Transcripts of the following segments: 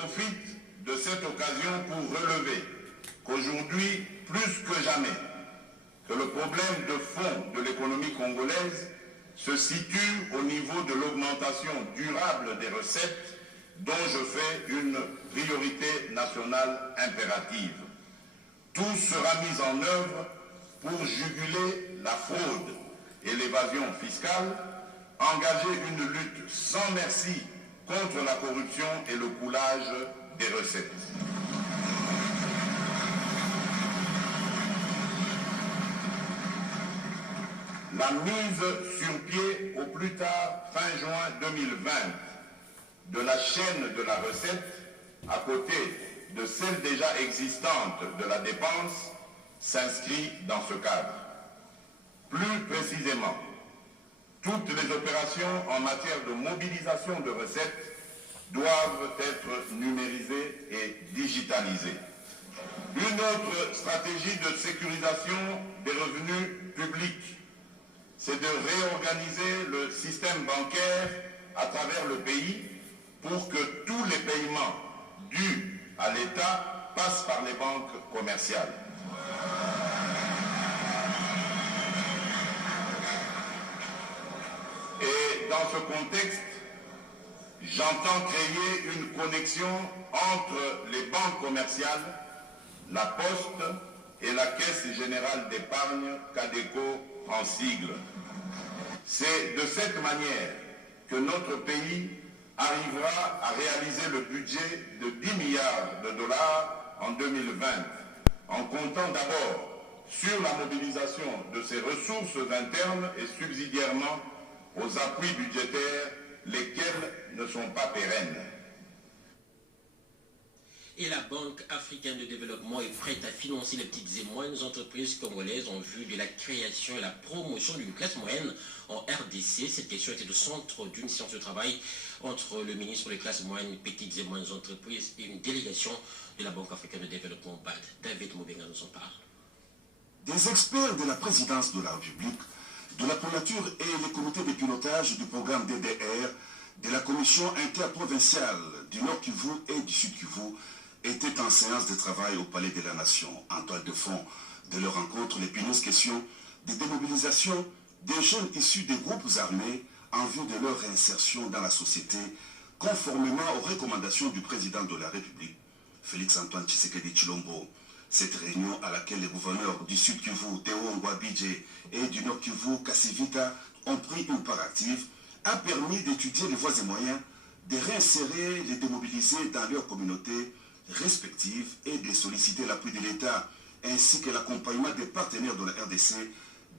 profite de cette occasion pour relever qu'aujourd'hui, plus que jamais, que le problème de fond de l'économie congolaise se situe au niveau de l'augmentation durable des recettes dont je fais une priorité nationale impérative. Tout sera mis en œuvre pour juguler la fraude et l'évasion fiscale, engager une lutte sans merci contre la corruption et le coulage des recettes. La mise sur pied au plus tard fin juin 2020 de la chaîne de la recette, à côté de celle déjà existante de la dépense, s'inscrit dans ce cadre. Plus précisément, toutes les opérations en matière de mobilisation de recettes doivent être numérisées et digitalisées. Une autre stratégie de sécurisation des revenus publics, c'est de réorganiser le système bancaire à travers le pays pour que tous les paiements dus à l'État passent par les banques commerciales. Et dans ce contexte, j'entends créer une connexion entre les banques commerciales, la Poste et la Caisse générale d'épargne, Cadeco en sigle. C'est de cette manière que notre pays arrivera à réaliser le budget de 10 milliards de dollars en 2020, en comptant d'abord sur la mobilisation de ses ressources internes et subsidiairement aux appuis budgétaires, lesquels ne sont pas pérennes. Et la Banque africaine de développement est prête à financer les petites et moyennes entreprises congolaises en vue de la création et la promotion d'une classe moyenne en RDC. Cette question était au centre d'une séance de travail entre le ministre des classes moyennes, petites et moyennes entreprises et une délégation de la Banque africaine de développement BAD. David Moubenga nous en parle. Des experts de la présidence de la République, de la primature et les comités de pilotage du programme DDR, de la commission interprovinciale du Nord Kivu et du Sud Kivu étaient en séance de travail au Palais de la Nation. En toile de fond de leur rencontre, l'épineuses question des démobilisations des jeunes issus des groupes armés en vue de leur réinsertion dans la société, conformément aux recommandations du président de la République, Félix-Antoine Tshisekedi Tshilombo. Cette réunion à laquelle les gouverneurs du Sud Kivu, Théo Ngouabidje, et du Nord Kivu, Kassivita, ont pris une part active, a permis d'étudier les voies et moyens de réinsérer les démobilisés dans leur communauté respectives et de solliciter l'appui de l'État ainsi que l'accompagnement des partenaires de la RDC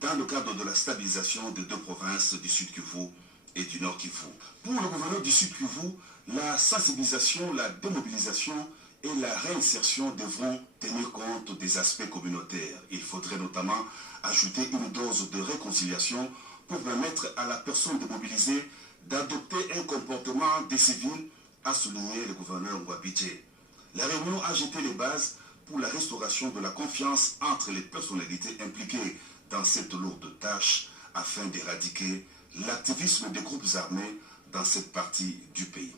dans le cadre de la stabilisation des deux provinces du Sud Kivu et du Nord Kivu. Pour le gouverneur du Sud Kivu, la sensibilisation, la démobilisation et la réinsertion devront tenir compte des aspects communautaires. Il faudrait notamment ajouter une dose de réconciliation pour permettre à la personne démobilisée d'adopter un comportement des civils, a souligné le gouverneur Ngouabidje. La réunion a jeté les bases pour la restauration de la confiance entre les personnalités impliquées dans cette lourde tâche afin d'éradiquer l'activisme des groupes armés dans cette partie du pays.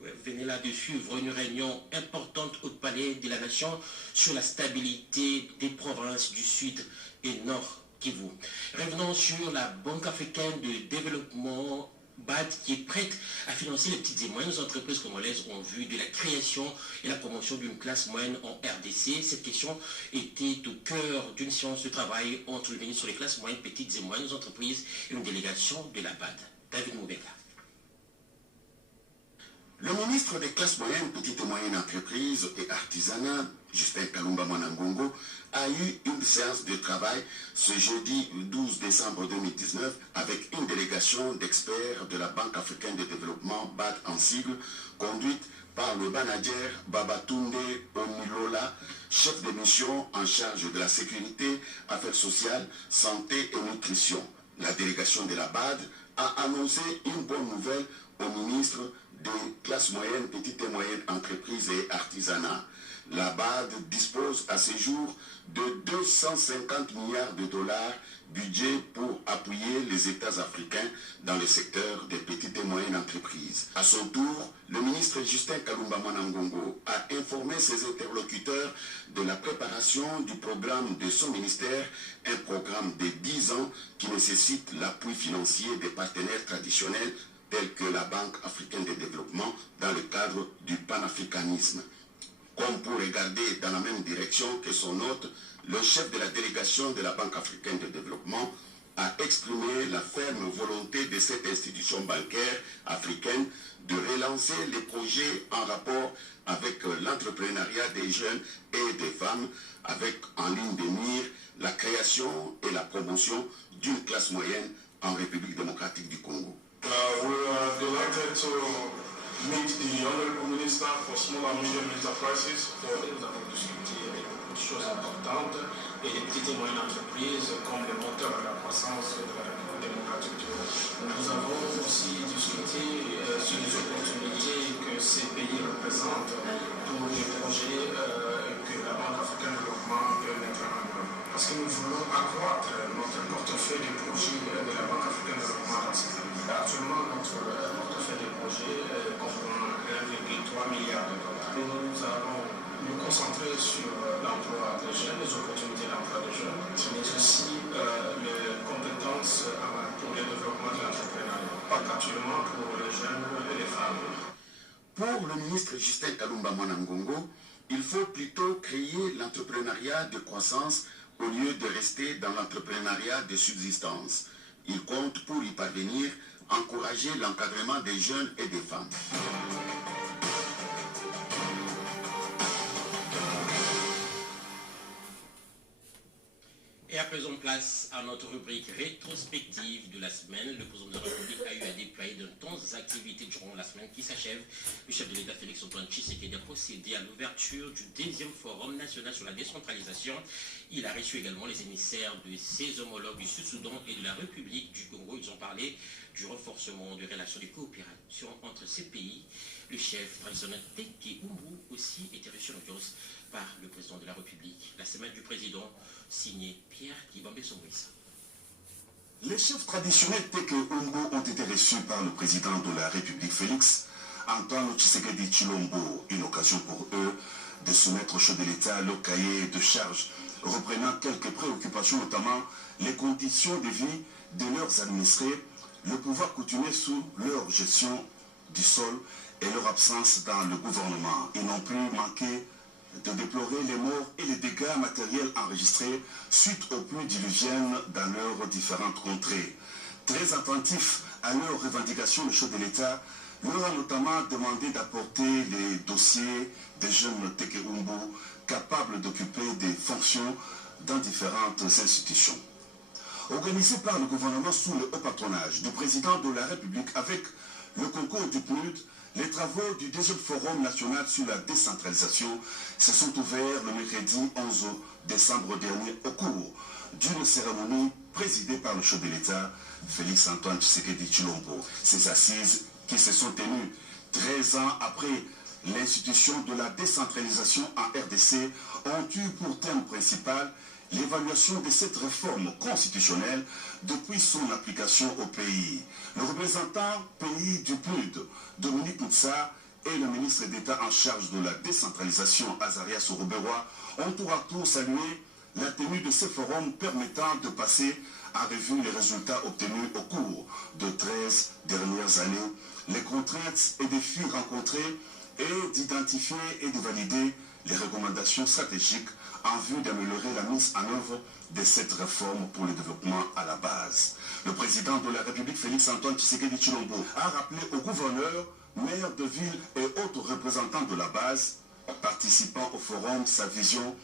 Vous venez là de suivre une réunion importante au Palais de la Nation sur la stabilité des provinces du Sud et Nord Kivu. Revenons sur la Banque africaine de développement BAD qui est prête à financer les petites et moyennes entreprises congolaises en vue de la création et la promotion d'une classe moyenne en RDC. Cette question était au cœur d'une séance de travail entre le ministre des classes moyennes, petites et moyennes entreprises et une délégation de la BAD. David Moubenga. Le ministre des classes moyennes, petites et moyennes entreprises et artisanat, Justin Kalumba Mwanangongo, a eu une séance de travail ce jeudi 12 décembre 2019 avec une délégation d'experts de la Banque africaine de développement, BAD en sigle, conduite par le manager Babatunde Onilola, chef de mission en charge de la sécurité, affaires sociales, santé et nutrition. La délégation de la BAD a annoncé une bonne nouvelle au ministre des classes moyennes, petites et moyennes entreprises et artisanat. La BAD dispose à ce jour de 250 milliards de dollars budget pour appuyer les États africains dans le secteur des petites et moyennes entreprises. À son tour, le ministre Justin Kalumba Mwanangongo a informé ses interlocuteurs de la préparation du programme de son ministère, un programme de 10 ans qui nécessite l'appui financier des partenaires traditionnels tels que la Banque africaine de développement dans le cadre du panafricanisme. Comme pour regarder dans la même direction que son hôte, le chef de la délégation de la Banque africaine de développement a exprimé la ferme volonté de cette institution bancaire africaine de relancer les projets en rapport avec l'entrepreneuriat des jeunes et des femmes, avec en ligne de mire la création et la promotion d'une classe moyenne en République démocratique du Congo. We're delighted to meet the Honorable Minister for Small and Medium Enterprises. Nous avons discuté beaucoup de choses importantes et les petites et moyennes entreprises comme les moteurs de la croissance de la République démocratique du Congo. Nous avons aussi discuté sur les opportunités que ces pays représentent pour les projets que la Banque africaine de développement peut mettre en œuvre. Parce que nous voulons accroître notre portefeuille de projets de la Banque africaine de développement dans ces pays. Actuellement, notre portefeuille de projets comprend 1,3 milliard de dollars. Nous allons nous concentrer sur l'emploi des jeunes, les opportunités d'emploi des jeunes, mais aussi les compétences pour le développement de l'entrepreneuriat, particulièrement pour les jeunes et les femmes. Pour le ministre Justin Kalumba Mwanangongo, il faut plutôt créer l'entrepreneuriat de croissance au lieu de rester dans l'entrepreneuriat de subsistance. Il compte pour y parvenir encourager l'encadrement des jeunes et des femmes. Et à présent, place à notre rubrique rétrospective de la semaine. Le président de la République a eu à déployer d'intenses activités durant la semaine qui s'achève. Le chef de l'État, Félix Antoine Tshisekedi, a procédé à l'ouverture du 2e Forum national sur la décentralisation. Il a reçu également les émissaires de ses homologues du Sud-Soudan et de la République du Congo. Ils ont parlé du renforcement des relations de coopération entre ces pays. Le chef traditionnel Teke Umbu aussi était reçu en l'occurrence par le président de la République. La semaine du président, signé Pierre Kibambe Somoïsa. Les chefs traditionnels Teke Umbu ont été reçus par le président de la République Félix Antoine Tshisekedi Tshilombo, une occasion pour eux de soumettre au chef de l'État le cahier de charges reprenant quelques préoccupations, notamment les conditions de vie de leurs administrés, le pouvoir coutumier sous leur gestion du sol et leur absence dans le gouvernement. Ils n'ont plus manqué de déplorer les morts et les dégâts matériels enregistrés suite aux pluies diluviennes dans leurs différentes contrées. Très attentif à leurs revendications, le chef de l'État leur a notamment demandé d'apporter les dossiers des jeunes Teke Umbu capables d'occuper des fonctions dans différentes institutions. Organisé par le gouvernement sous le haut patronage du président de la République avec le concours du PNUD, les travaux du 2e Forum national sur la décentralisation se sont ouverts le mercredi 11 décembre dernier au cours d'une cérémonie présidée par le chef de l'État, Félix Antoine Tshisekedi Tshilombo. Ces assises qui se sont tenues 13 ans après l'institution de la décentralisation en RDC ont eu pour thème principal l'évaluation de cette réforme constitutionnelle depuis son application au pays. Le représentant pays du PNUD, Dominique Moutsa, et le ministre d'État en charge de la décentralisation, Azarias Orobewa, ont tour à tour salué la tenue de ce forum permettant de passer en revue les résultats obtenus au cours de 13 dernières années, les contraintes et défis rencontrés et d'identifier et de valider les recommandations stratégiques en vue d'améliorer la mise en œuvre de cette réforme pour le développement à la base. Le président de la République, Félix Antoine Tshisekedi Tshilombo, a rappelé aux gouverneurs, maires de ville et autres représentants de la base participant au forum sa vision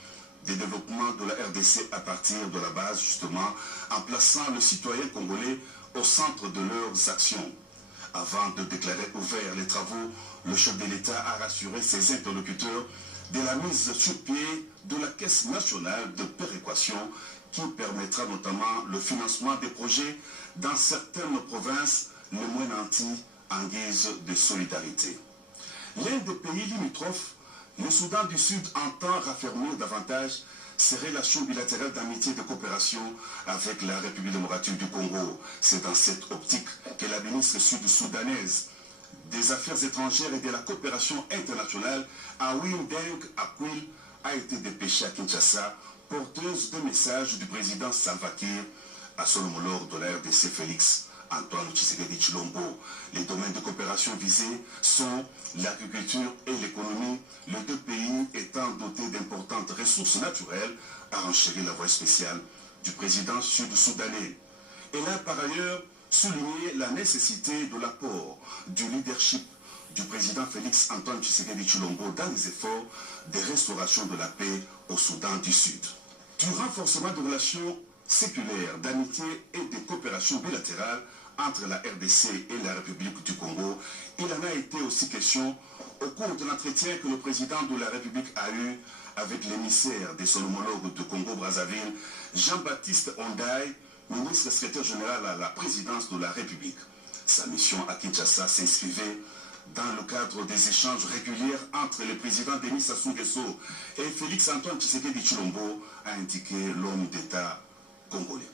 des développements de la RDC à partir de la base, justement, en plaçant le citoyen congolais au centre de leurs actions. Avant de déclarer ouverts les travaux, le chef de l'État a rassuré ses interlocuteurs de la mise sur pied de la Caisse nationale de péréquation qui permettra notamment le financement des projets dans certaines provinces les moins nantis en guise de solidarité. L'un des pays limitrophes Le Soudan du Sud entend raffermir davantage ses relations bilatérales d'amitié et de coopération avec la République démocratique du Congo. C'est dans cette optique que la ministre sud-soudanaise des Affaires étrangères et de la coopération internationale, Awin Deng Akwil, a été dépêchée à Kinshasa, porteuse de messages du président Salva Kiir à son homologue de la RDC Félix Antoine Tshisekedi Tshilombo. Les domaines de coopération visés sont l'agriculture et l'économie, les deux pays étant dotés d'importantes ressources naturelles, a renchéri la voix spéciale du président sud-soudanais. Elle a par ailleurs souligné la nécessité de l'apport du leadership du président Félix Antoine Tshisekedi Tshilombo dans les efforts de restauration de la paix au Soudan du Sud. Du renforcement de relations séculaires, d'amitié et de coopération bilatérale entre la RDC et la République du Congo, il en a été aussi question au cours de l'entretien que le président de la République a eu avec l'émissaire de son homologue de Congo-Brazzaville, Jean-Baptiste Ondaï, ministre secrétaire général à la présidence de la République. Sa mission à Kinshasa s'inscrivait dans le cadre des échanges réguliers entre le président Denis Sassou Nguesso et Félix Antoine Tshisekedi Tshilombo, a indiqué l'homme d'État congolais.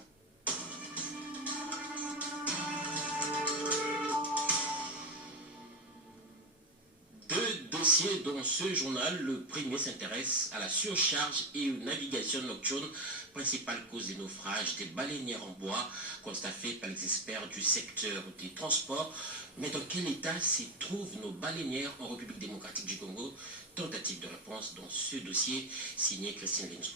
Deux dossiers dans ce journal. Le premier s'intéresse à la surcharge et aux navigations nocturnes, principale cause des naufrages des baleinières en bois, constat fait par les experts du secteur des transports. Mais dans quel état s'y trouvent nos baleinières en République démocratique du Congo? Tentative de réponse dans ce dossier signé Christine Lenzo.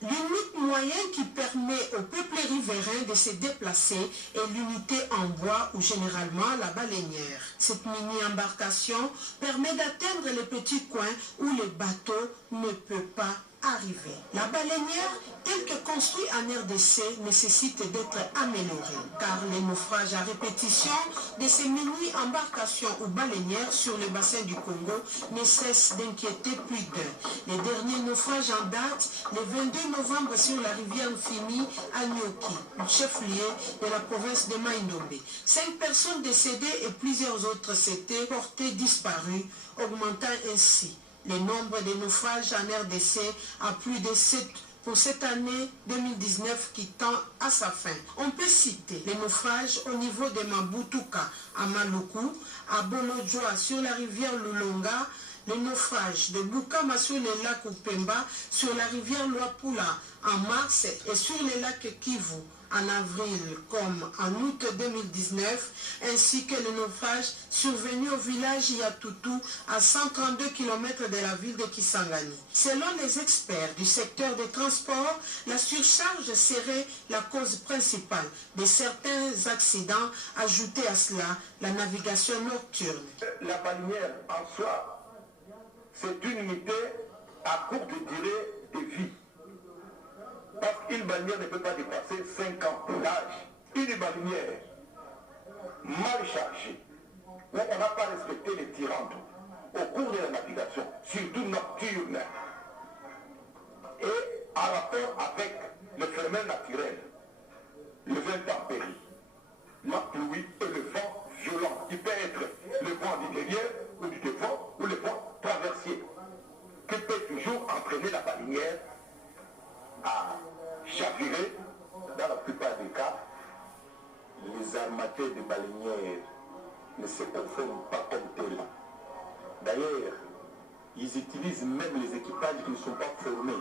L'unique moyen qui permet au peuple riverain de se déplacer est l'unité en bois ou généralement la baleinière. Cette mini-embarcation permet d'atteindre les petits coins où le bateau ne peut pas arriver. La baleinière, telle que construite en RDC, nécessite d'être améliorée, car les naufrages à répétition de ces mini-embarcations ou baleinières sur le bassin du Congo ne cessent d'inquiéter plus d'un. Les derniers naufrages en date, le 22 novembre sur la rivière Fini à Nyoki, chef-lieu de la province de Maïndombe. 5 personnes décédées et plusieurs autres s'étaient portées disparues, augmentant ainsi le nombre de naufrages en RDC à plus de 7 pour cette année 2019 qui tend à sa fin. On peut citer les naufrages au niveau de Mabutuka à Maluku, à Bolodjoa sur la rivière Lulonga, le naufrage de Bukama sur le lac Upemba, sur la rivière Luapula en mars et sur le lac Kivu en avril comme en août 2019, ainsi que le naufrage survenu au village Yatutu à 132 km de la ville de Kisangani. Selon les experts du secteur des transports, la surcharge serait la cause principale de certains accidents. Ajouté à cela la navigation nocturne. La baleinière en soi, c'est une unité à courte durée de vie. Parce qu'une baleinière ne peut pas dépasser 5 ans d'âge. Une baleinière mal chargée, où on n'a pas respecté les tirantes au cours de la navigation, surtout nocturne, et en rapport avec le phénomène naturel, le vent tempéré, la pluie et le vent violent, qui peut être le vent du derrière ou du devant ou le vent traversier, qui peut toujours entraîner la baleinière à chavirer. Dans la plupart des cas, les armateurs de baleinières ne se conforment pas comme tels. D'ailleurs, ils utilisent même les équipages qui ne sont pas formés.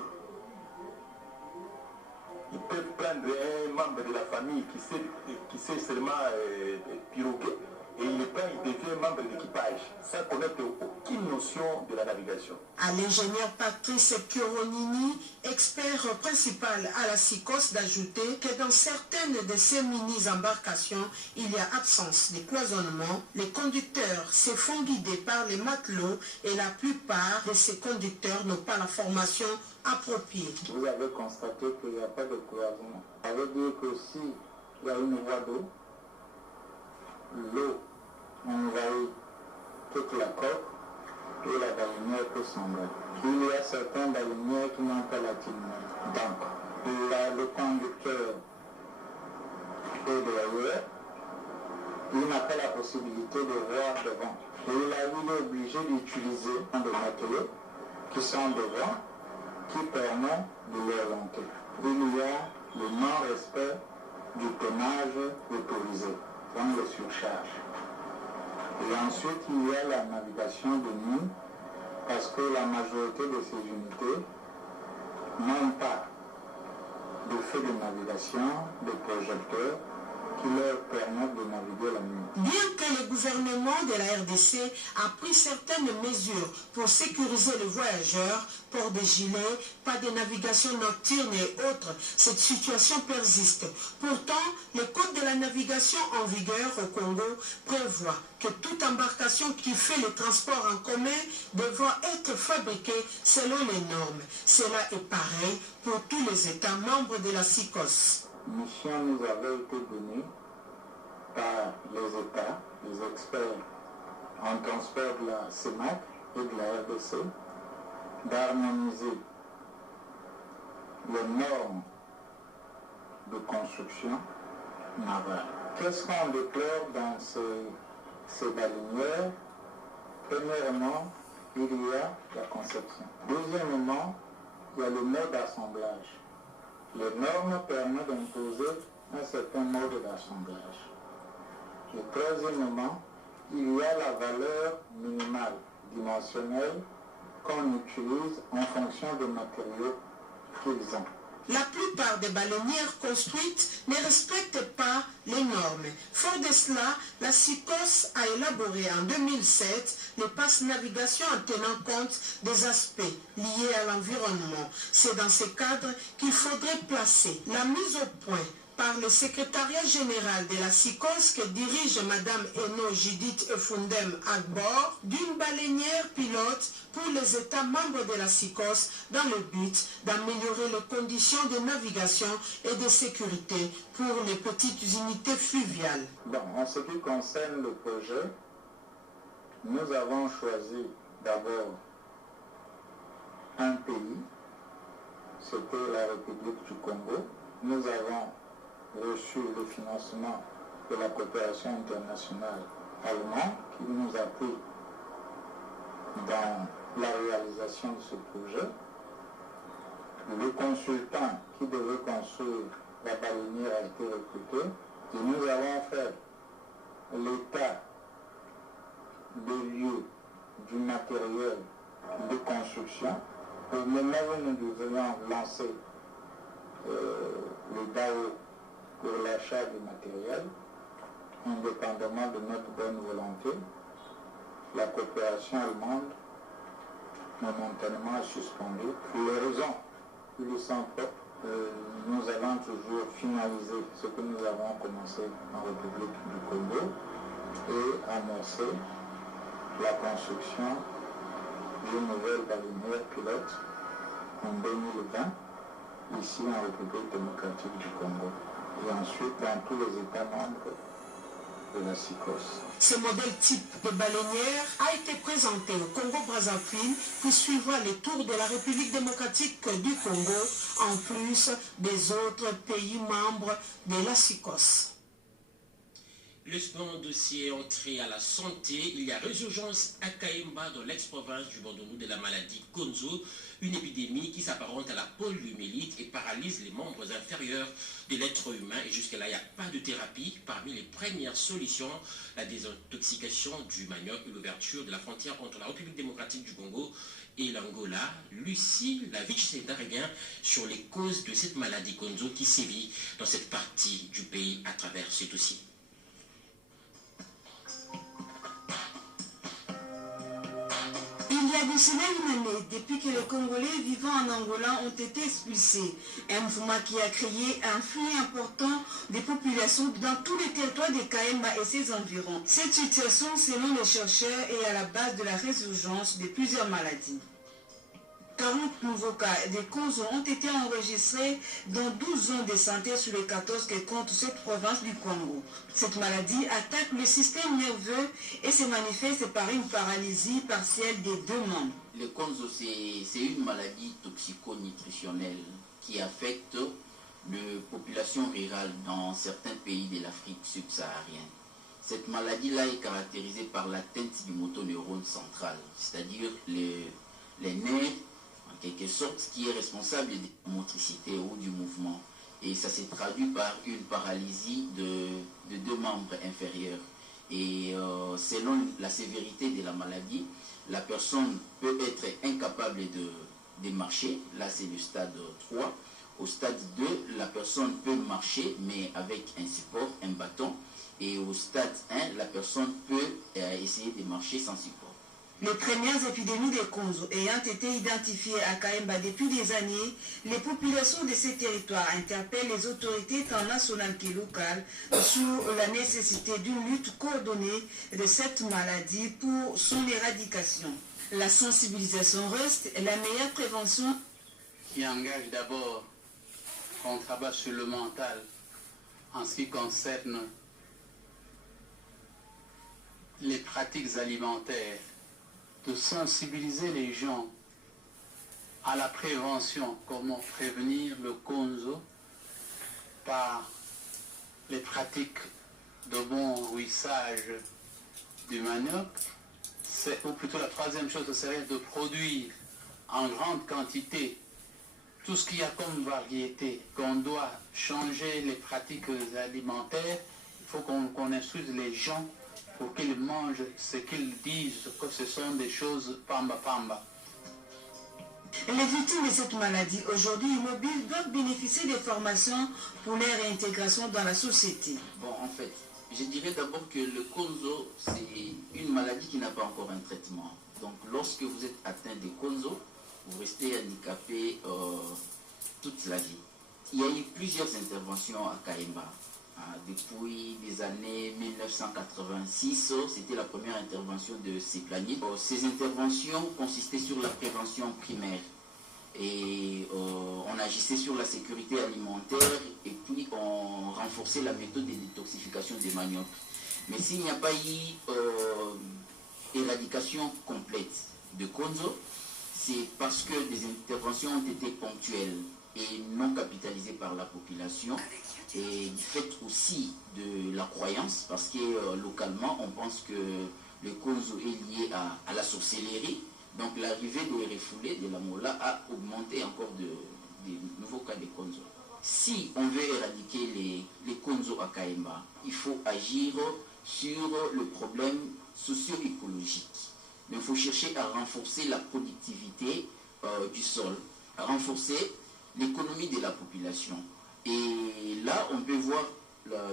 Ils peuvent prendre un membre de la famille qui sait seulement piroguer, et il le prend, il devient membre de l'équipage, sans connaître aucune notion de la navigation. À l'ingénieur Patrice Pioronini, expert principal à la SICOS, d'ajouter que dans certaines de ces mini-embarcations, il y a absence de cloisonnement. Les conducteurs se font guider par les matelots et la plupart de ces conducteurs n'ont pas la formation appropriée. Vous avez constaté qu'il n'y a pas de cloisonnement. Ça veut dire que s'il y a une voie d'eau, l'eau envahit toute la coque et la baleinière peut s'envoler. Il y a certains baleinières qui n'ont pas la timone. Donc, le conducteur est derrière il n'a pas la possibilité de voir devant. Et il est obligé d'utiliser des matériaux qui sont devant, qui permettent de l'orienter. Il y a le non-respect du tonnage autorisé, comme le surcharge. Et ensuite, il y a la navigation de nuit, parce que la majorité de ces unités n'ont pas de feu de navigation, de projecteurs, qui leur permettent de naviguer la nuit. Bien que le gouvernement de la RDC a pris certaines mesures pour sécuriser les voyageurs, port de gilets, pas de navigation nocturne et autres, cette situation persiste. Pourtant, le code de la navigation en vigueur au Congo prévoit que toute embarcation qui fait le transport en commun devra être fabriquée selon les normes. Cela est pareil pour tous les États membres de la SICOS. Mission nous avait été donnée par les États, les experts en transport de la CEMAC et de la RDC, d'harmoniser les normes de construction navale. Qu'est-ce qu'on déplore dans ces baleinières? Premièrement, il y a la conception. Deuxièmement, il y a le mode d'assemblage. Les normes permettent d'imposer un certain mode d'assemblage. Et troisièmement, il y a la valeur minimale dimensionnelle qu'on utilise en fonction des matériaux qu'ils ont. La plupart des baleinières construites ne respectent pas les normes. Fort de cela, la SICOS a élaboré en 2007 les passes navigation en tenant compte des aspects liés à l'environnement. C'est dans ce cadre qu'il faudrait placer la mise au point par le secrétariat général de la SICOS que dirige Mme Eno Judith Efundem Agbor d'une baleinière pilote pour les États membres de la SICOS dans le but d'améliorer les conditions de navigation et de sécurité pour les petites unités fluviales. Bon, en ce qui concerne le projet, nous avons choisi d'abord un pays, c'était la République du Congo. Nous avons reçu le financement de la coopération internationale allemande qui nous appuie dans la réalisation de ce projet. Le consultant qui devait construire la baleinière a été recruté et nous avons fait l'état des lieux du matériel de construction. Au moment où nous devions lancer le DAO pour l'achat du matériel, indépendamment de notre bonne volonté, la coopération allemande momentanément suspendue. Pour les raisons qui lui sont propres, nous allons toujours finaliser ce que nous avons commencé en République du Congo et amorcer la construction d'une nouvelle baleinière pilote en 2020 ici en République démocratique du Congo et ensuite dans tous les États membres de la SICOS. Ce modèle type de baleinière a été présenté au Congo-Brazzaville qui suivra les tours de la République démocratique du Congo en plus des autres pays membres de la SICOS. Le second dossier entré à la santé, il y a résurgence à Kaimba dans l'ex-province du Bandonou de la maladie Konzo, une épidémie qui s'apparente à la poliomyélite et paralyse les membres inférieurs de l'être humain. Et jusque-là, il n'y a pas de thérapie. Parmi les premières solutions, la désintoxication du manioc et l'ouverture de la frontière entre la République démocratique du Congo et l'Angola. Lucie, la vice-sénateur, revient sur les causes de cette maladie Konzo qui sévit dans cette partie du pays à travers ce dossier. Il y a de cela une année, depuis que les Congolais vivant en Angola ont été expulsés, un mouvement qui a créé un flux important de populations dans tous les territoires de Kaemba et ses environs. Cette situation, selon les chercheurs, est à la base de la résurgence de plusieurs maladies. 40 nouveaux cas de Konzo ont été enregistrés dans 12 zones de santé sur les 14 que compte cette province du Congo. Cette maladie attaque le système nerveux et se manifeste par une paralysie partielle des deux membres. Le Konzo, c'est une maladie toxico-nutritionnelle qui affecte les populations rurales dans certains pays de l'Afrique subsaharienne. Cette maladie-là est caractérisée par l'atteinte du motoneurone central, c'est-à-dire les nerfs, en quelque sorte, qui est responsable de la motricité ou du mouvement. Et ça s'est traduit par une paralysie de 2 membres inférieurs. Et selon la sévérité de la maladie, la personne peut être incapable de marcher. Là, c'est le stade 3. Au stade 2, la personne peut marcher, mais avec un support, un bâton. Et au stade 1, la personne peut essayer de marcher sans support. Les premières épidémies de Konzo ayant été identifiées à Kaemba depuis des années, les populations de ces territoires interpellent les autorités tant nationales que locales sur la nécessité d'une lutte coordonnée de cette maladie pour son éradication. La sensibilisation reste la meilleure prévention. Qui engage d'abord un travail sur le mental en ce qui concerne les pratiques alimentaires, de sensibiliser les gens à la prévention, comment prévenir le Konzo par les pratiques de bon ruissage du manioc, ou plutôt la troisième chose serait de produire en grande quantité tout ce qu'il y a comme variété, qu'on doit changer les pratiques alimentaires. Il faut qu'on instruise les gens pour qu'ils mangent ce qu'ils disent que ce sont des choses pamba. Les victimes de cette maladie, aujourd'hui immobiles, doivent bénéficier des formations pour leur réintégration dans la société. Bon, en fait, je dirais d'abord que le Konzo, c'est une maladie qui n'a pas encore un traitement. Donc, lorsque vous êtes atteint de Konzo, vous restez handicapé toute la vie. Il y a eu plusieurs interventions à Kaemba. Depuis les années 1986, c'était la première intervention de ces planiers. Ces interventions consistaient sur la prévention primaire et on agissait sur la sécurité alimentaire et puis on renforçait la méthode de détoxification des maniocs. Mais s'il n'y a pas eu éradication complète de Konzo, c'est parce que des interventions ont été ponctuelles et non capitalisées par la population. Et du fait aussi de la croyance, parce que localement, on pense que le Konzo est lié à la sorcellerie. Donc l'arrivée des refoulés de la Mola a augmenté encore de nouveaux cas de Konzo. Si on veut éradiquer les Konzo à Kaemba, il faut agir sur le problème socio-écologique. Il faut chercher à renforcer la productivité du sol, à renforcer l'économie de la population. Et là, on peut voir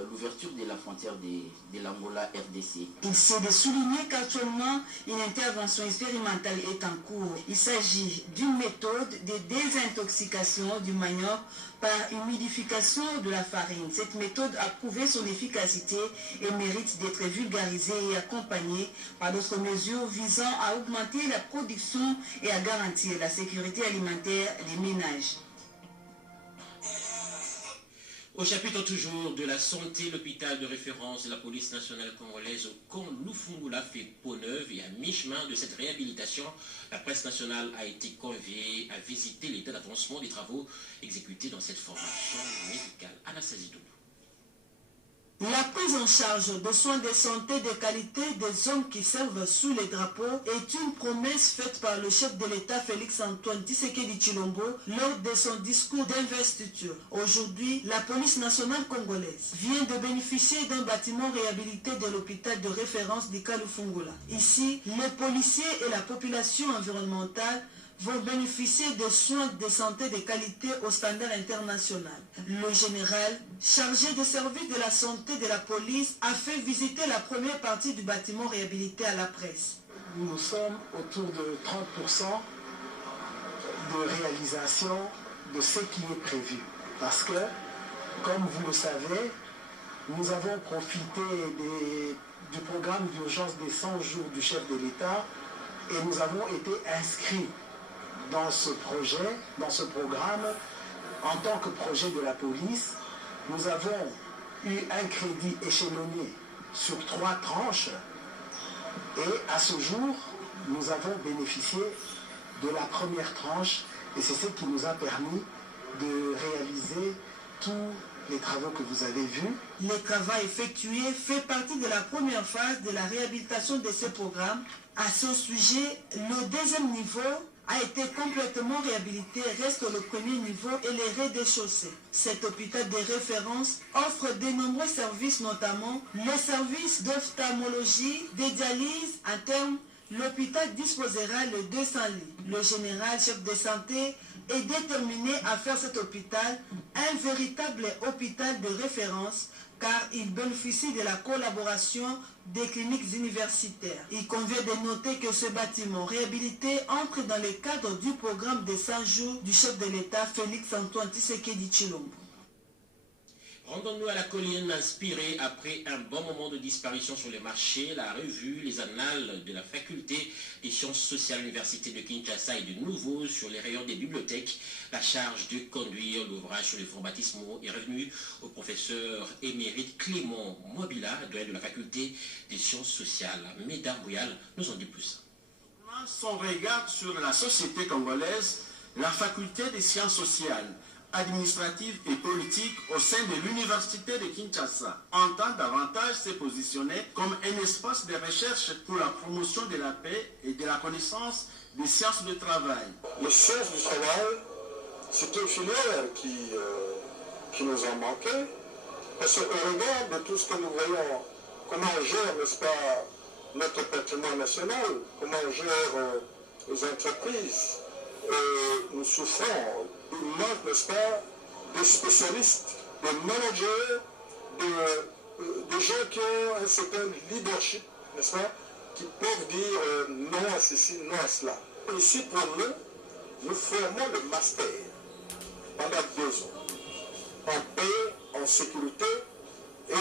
l'ouverture de la frontière de l'Angola RDC. Il s'est de souligner qu'actuellement, une intervention expérimentale est en cours. Il s'agit d'une méthode de désintoxication du manioc par humidification de la farine. Cette méthode a prouvé son efficacité et mérite d'être vulgarisée et accompagnée par d'autres mesures visant à augmenter la production et à garantir la sécurité alimentaire des ménages. Au chapitre toujours de la santé, l'hôpital de référence de la police nationale congolaise Kon Lufungula fait peau neuve et à mi-chemin de cette réhabilitation, la presse nationale a été conviée à visiter l'état d'avancement des travaux exécutés dans cette formation médicale. Anastasie Doudou. La prise en charge de soins de santé de qualité des hommes qui servent sous les drapeaux est une promesse faite par le chef de l'État Félix-Antoine Tshisekedi Tshilombo lors de son discours d'investiture. Aujourd'hui, la police nationale congolaise vient de bénéficier d'un bâtiment réhabilité de l'hôpital de référence du Kalufungula. Ici, les policiers et la population environnementale vont bénéficier de soins de santé de qualité au standard international. Le général, chargé de service de la santé de la police, a fait visiter la première partie du bâtiment réhabilité à la presse. Nous sommes autour de 30% de réalisation de ce qui est prévu. Parce que, comme vous le savez, nous avons profité du programme d'urgence des 100 jours du chef de l'État et nous avons été inscrits dans ce projet, dans ce programme, en tant que projet de la police. Nous avons eu un crédit échelonné sur 3 tranches et à ce jour, nous avons bénéficié de la première tranche et c'est ce qui nous a permis de réaliser tous les travaux que vous avez vus. Les travaux effectués font partie de la première phase de la réhabilitation de ce programme. À ce sujet, le deuxième niveau a été complètement réhabilité, reste le premier niveau et les rez-de-chaussée. Cet hôpital de référence offre de nombreux services, notamment les services d'ophtalmologie, de dialyse. À terme, l'hôpital disposera de 200 lits. Le général chef de santé est déterminé à faire cet hôpital un véritable hôpital de référence car il bénéficie de la collaboration des cliniques universitaires. Il convient de noter que ce bâtiment réhabilité entre dans le cadre du programme de 100 jours du chef de l'État Félix-Antoine Tshisekedi Tshilombo. Rendons-nous à la colline inspirée après un bon moment de disparition sur le marché. La revue Les Annales de la Faculté des Sciences Sociales de l'Université de Kinshasa est de nouveau sur les rayons des bibliothèques. La charge de conduire l'ouvrage sur les fonds baptismaux est revenue au professeur émérite Clément Mobila, doyen de la Faculté des Sciences Sociales. Mesdames Royal nous en dit plus. Son regard sur la société congolaise, la Faculté des Sciences Sociales, administrative et politique au sein de l'Université de Kinshasa entend davantage se positionner comme un espace de recherche pour la promotion de la paix et de la connaissance des sciences du travail. Les sciences du travail, c'est une filière qui nous a manqué, parce qu'au regard de tout ce que nous voyons, comment on gère, n'est-ce pas, notre patrimoine national, comment on gère les entreprises, nous souffrons. Il manque, n'est-ce pas, des spécialistes, des managers, des gens qui ont un certain leadership, n'est-ce pas, qui peuvent dire non à ceci, non à cela. Ici, pour nous, nous formons le master pendant 2 ans, en paix, en sécurité et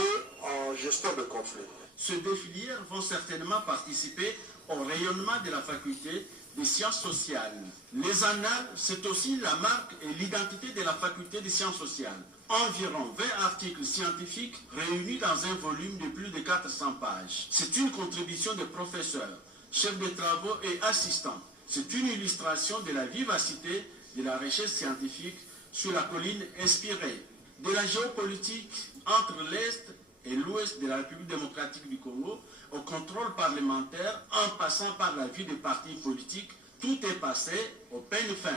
en gestion de conflits. Ces deux filières vont certainement participer au rayonnement de la faculté des sciences sociales. Les annales, c'est aussi la marque et l'identité de la faculté des sciences sociales. Environ 20 articles scientifiques réunis dans un volume de plus de 400 pages. C'est une contribution de professeurs, chefs de travaux et assistants. C'est une illustration de la vivacité de la recherche scientifique sur la colline inspirée, de la géopolitique entre l'Est et l'Ouest de la République démocratique du Congo, au contrôle parlementaire, en passant par la vie des partis politiques, tout est passé au peigne fin.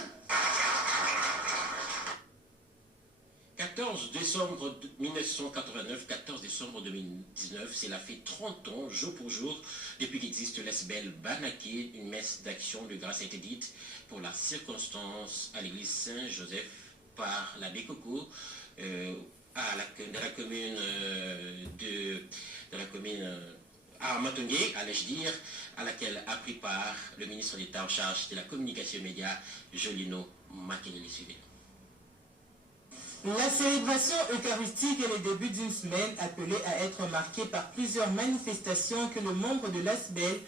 14 décembre 1989, 14 décembre 2019, cela fait 30 ans, jour pour jour, depuis qu'existe l'Asbel Banaké. Une messe d'action de grâce a été dite pour la circonstance à l'église Saint-Joseph par l'abbé Coco, de la commune à Matongé, allais-je dire, à laquelle a pris part le ministre d'État en charge de la communication média, Jolino Makelele. La célébration eucharistique est le début d'une semaine appelée à être marquée par plusieurs manifestations que les membres de l'Asbel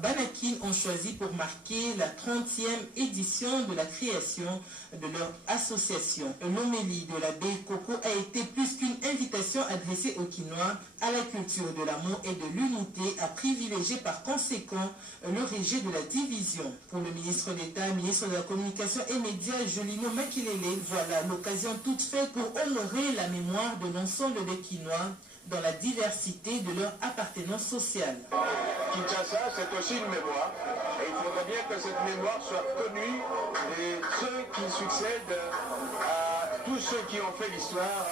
Banakin ont choisi pour marquer la 30e édition de la création de leur association. L'homélie de l'abbé Coco a été plus qu'une invitation adressée aux Quinois à la culture de l'amour et de l'unité, à privilégier par conséquent le rejet de la division. Pour le ministre d'État, ministre de la Communication et Médias, Jolino Makelele, voilà l'occasion toute faite pour honorer la mémoire de l'ensemble des Quinois dans la diversité de leur appartenance sociale. Kinshasa, c'est aussi une mémoire, et il faudrait bien que cette mémoire soit connue de ceux qui succèdent à tous ceux qui ont fait l'histoire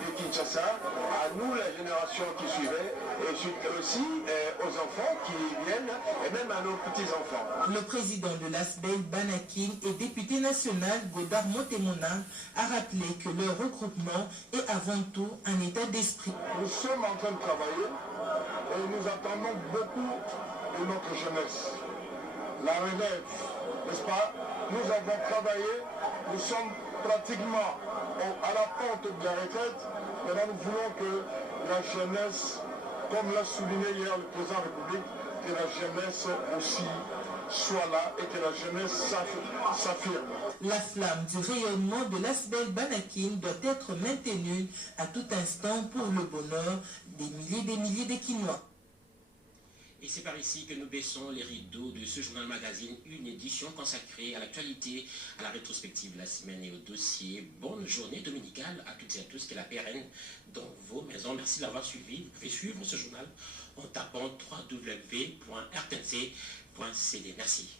de Kinshasa, à nous, la génération qui suivait, et aussi aux enfants qui viennent, et même à nos petits-enfants. Le président de l'Asbel Banakin et député national Godard Motemona a rappelé que leur regroupement est avant tout un état d'esprit. Nous sommes en train de travailler et nous attendons beaucoup de notre jeunesse. La relève, n'est-ce pas? Nous avons travaillé, nous sommes pratiquement à la porte de la retraite. Maintenant, nous voulons que la jeunesse, comme l'a souligné hier le président de la République, que la jeunesse aussi soit là et que la jeunesse s'affirme. La flamme du rayonnement de l'Asbel Banakin doit être maintenue à tout instant pour le bonheur des milliers de Quinois. Et c'est par ici que nous baissons les rideaux de ce journal magazine, une édition consacrée à l'actualité, à la rétrospective de la semaine et au dossier. Bonne journée dominicale à toutes et à tous, que la paix règne dans vos maisons. Merci d'avoir suivi. Vous pouvez suivre ce journal en tapant www.rtnc.cd. Merci.